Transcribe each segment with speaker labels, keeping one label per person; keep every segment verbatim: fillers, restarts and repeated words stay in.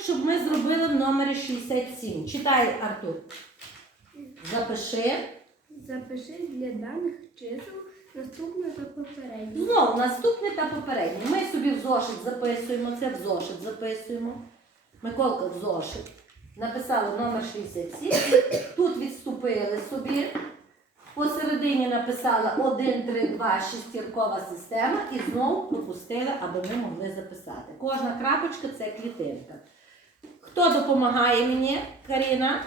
Speaker 1: щоб ми зробили в номері шістдесят сім. Читай, Артур. Запиши.
Speaker 2: Запиши для даних чисел наступне та попереднє.
Speaker 1: Знову наступне та попереднє. Ми собі в зошит записуємо, це в зошит записуємо. Миколка в зошит. Написали номер шістдесят сім. Тут відступили собі. Посередині написала один, три, два, шестіркова система і знову пропустили, аби ми могли записати. Кожна крапочка – це клітинка. Хто допомагає мені? Каріна?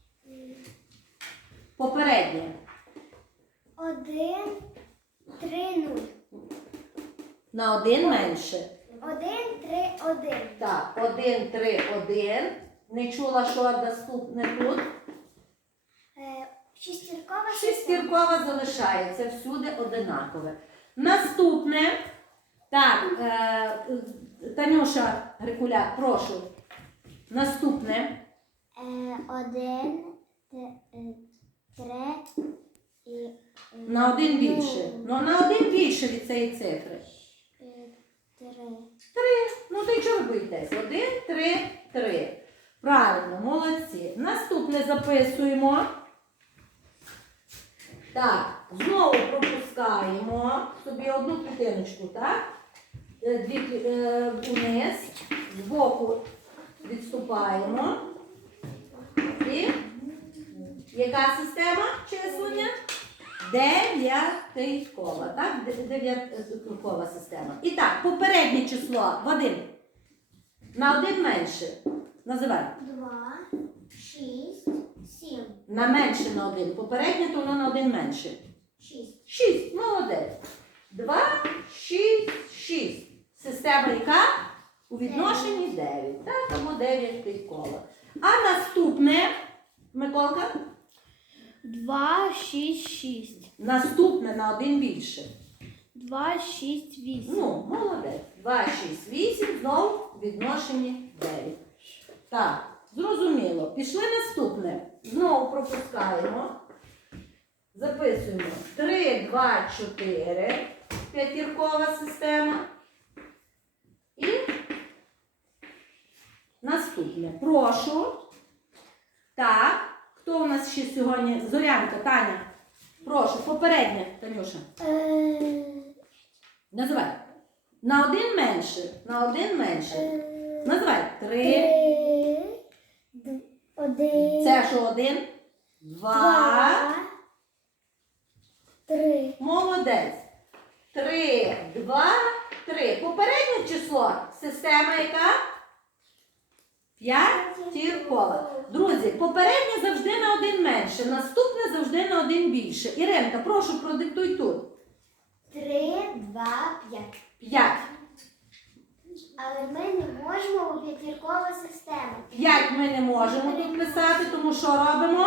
Speaker 1: Попереднє.
Speaker 3: Один, три, нуль.
Speaker 1: На один менше.
Speaker 3: Один, три, один.
Speaker 1: Так, один, три, один. Не чула, що наступне тут.
Speaker 3: Е, Шестіркова система.
Speaker 1: Шестіркова залишається, всюди одинакове. Наступне. Так, е, Танюша Грикуляк, прошу. Наступне.
Speaker 3: Е, Один, те- е, три і... е,
Speaker 1: На один більше.
Speaker 3: нуль.
Speaker 1: Ну, на один більше від цієї цифри.
Speaker 3: Е, Три.
Speaker 1: Три. Ну, то й чого ви боїтесь? Один, три, три. Правильно, молодці. Наступне записуємо. Так, знову пропускаємо собі одну клітиночку, так? Е, Дві клі- е, вниз, збоку відступаємо. І яка система числення? Дев'ятикова, так? Де- Дев'ятикова система. І так, попереднє число, Вадим, на один менше. Називай.
Speaker 3: Два, шість, сім.
Speaker 1: На менше на один. Попереднє, то воно на один менше.
Speaker 3: Шість.
Speaker 1: Шість. Молодець. Два, шість, шість. Система яка? У відношенні дев'ять. Так, або дев'ять кола. А наступне, Миколка?
Speaker 2: Два, шість, шість.
Speaker 1: Наступне на один більше.
Speaker 2: Два, шість, вісім.
Speaker 1: Ну, молодець. Два, шість, вісім. Знову у відношенні дев'ять. Так, зрозуміло. Пішли наступне. Знову пропускаємо. Записуємо. три, два, чотири. П'ятіркова система. І наступне. Прошу. Так. Хто у нас ще сьогодні? Зорянка, Таня. Прошу, попередня, Танюша.
Speaker 3: Е,
Speaker 1: Називай. На один менше. На один менше.
Speaker 3: е,
Speaker 1: Називай. Три.
Speaker 3: Три. д- Один.
Speaker 1: Це що один? Два.
Speaker 3: Два. Три.
Speaker 1: Молодець. Три, два, три. Попереднє число. Система яка? П'ятіркова. Друзі, попереднє завжди на один менше. Наступне завжди на один більше. Іринка, прошу, продиктуй тут.
Speaker 3: Три, два, п'ять.
Speaker 1: П'ять.
Speaker 3: Але ми не можемо у п'ятіркова система.
Speaker 1: П'ять ми не можемо тут писати, тому що робимо?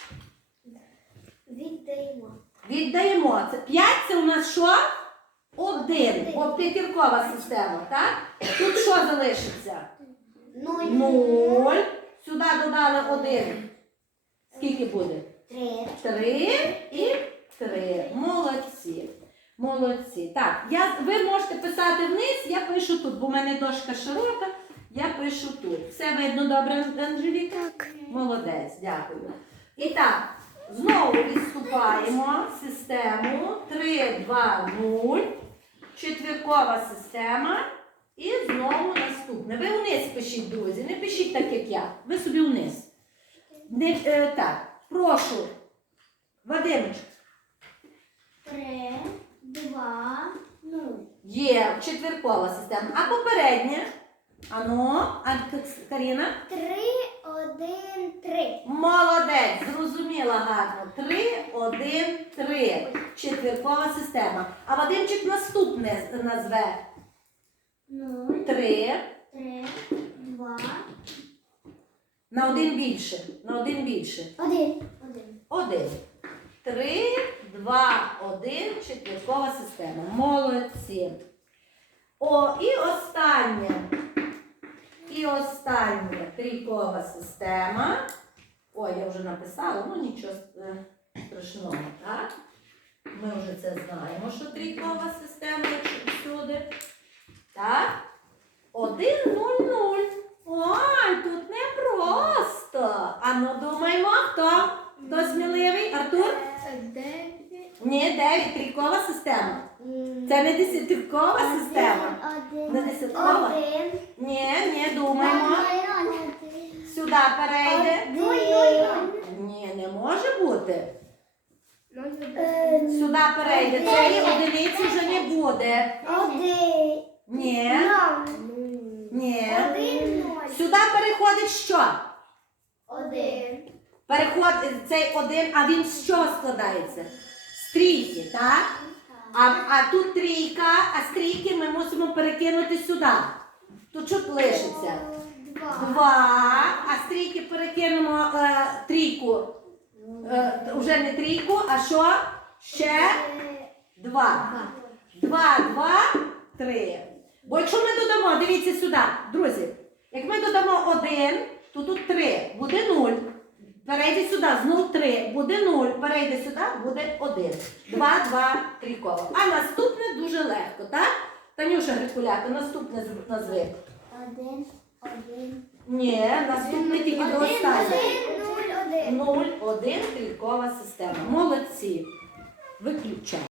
Speaker 3: Віддаємо.
Speaker 1: Віддаємо. Це п'ять це у нас що? Один. Бо п'ятіркова система, так? Тут що залишиться?
Speaker 3: Нуль.
Speaker 1: Нуль. Сюди додали один. Скільки буде?
Speaker 3: Три.
Speaker 1: Три і три. Молодці. Молодці. Так, я, ви можете писати вниз, я пишу тут, бо в мене дошка широка, я пишу тут. Все видно добре, Анжеліка?
Speaker 3: Так.
Speaker 1: Молодець, дякую. І так, знову відступаємо систему. три, два, нуль. Четвіркова система. І знову наступне. Ви вниз пишіть, друзі. Не пишіть так, як я. Ви собі вниз. Не, е, так, прошу. Вадимич.
Speaker 3: Три, два, нуль.
Speaker 1: Є четвіркова система. А попереднє? Ану, а Каріна?
Speaker 3: Три, один, три.
Speaker 1: Молодець, зрозуміла гарно. Три, один, три. Четвіркова система. А Вадимчик наступне назве.
Speaker 3: Нуль.
Speaker 1: Три.
Speaker 3: Три, два,
Speaker 1: На один більше. На один більше.
Speaker 3: один. Один.
Speaker 1: Один. Три, два, один. Четвіркова система. Молодці. О, і останнє. І остання трійкова система. Ой, я вже написала, ну нічого е, страшного, так? Ми вже це знаємо, що трійкова система всюди. Так? Один, нуль, нуль. Ой, десятирікова система?
Speaker 3: М,
Speaker 1: Це не десятирікова
Speaker 3: один,
Speaker 1: система?
Speaker 3: один,
Speaker 1: Не десяткова?
Speaker 3: Один.
Speaker 1: Ні, ні, думаємо. Сюди перейде.
Speaker 3: Один.
Speaker 1: Ні, не може бути.
Speaker 2: Ноль один.
Speaker 3: Е,
Speaker 1: Сюди перейде. Цієї одиниці вже не буде.
Speaker 3: Один.
Speaker 1: Ні, ні.
Speaker 3: Один, ноль.
Speaker 1: Сюди переходить що?
Speaker 3: Один.
Speaker 1: Переходить цей один, а він з чого складається? З трійки, так? А, а тут трійка, а з трійки ми мусимо перекинути сюди. Тут що лишиться?
Speaker 3: Два.
Speaker 1: Два. А з трійки перекинемо е, трійку. Е, вже не трійку, а що? Ще
Speaker 3: Е,
Speaker 1: два. Два, два, три. Бо якщо ми додамо, дивіться сюди, друзі, як ми додамо один, то тут три, буде нуль. Перейде сюди, знов три, буде нуль. Перейде сюди, буде один. Два, два, трійково. А наступне дуже легко, так? Танюша Грикуляка, наступне з- назви.
Speaker 3: Один. Один.
Speaker 1: Ні, наступне тільки до
Speaker 3: Один,
Speaker 1: останнього.
Speaker 3: один, нуль, один.
Speaker 1: Нуль, один, трійкова система. Молодці. Виключай.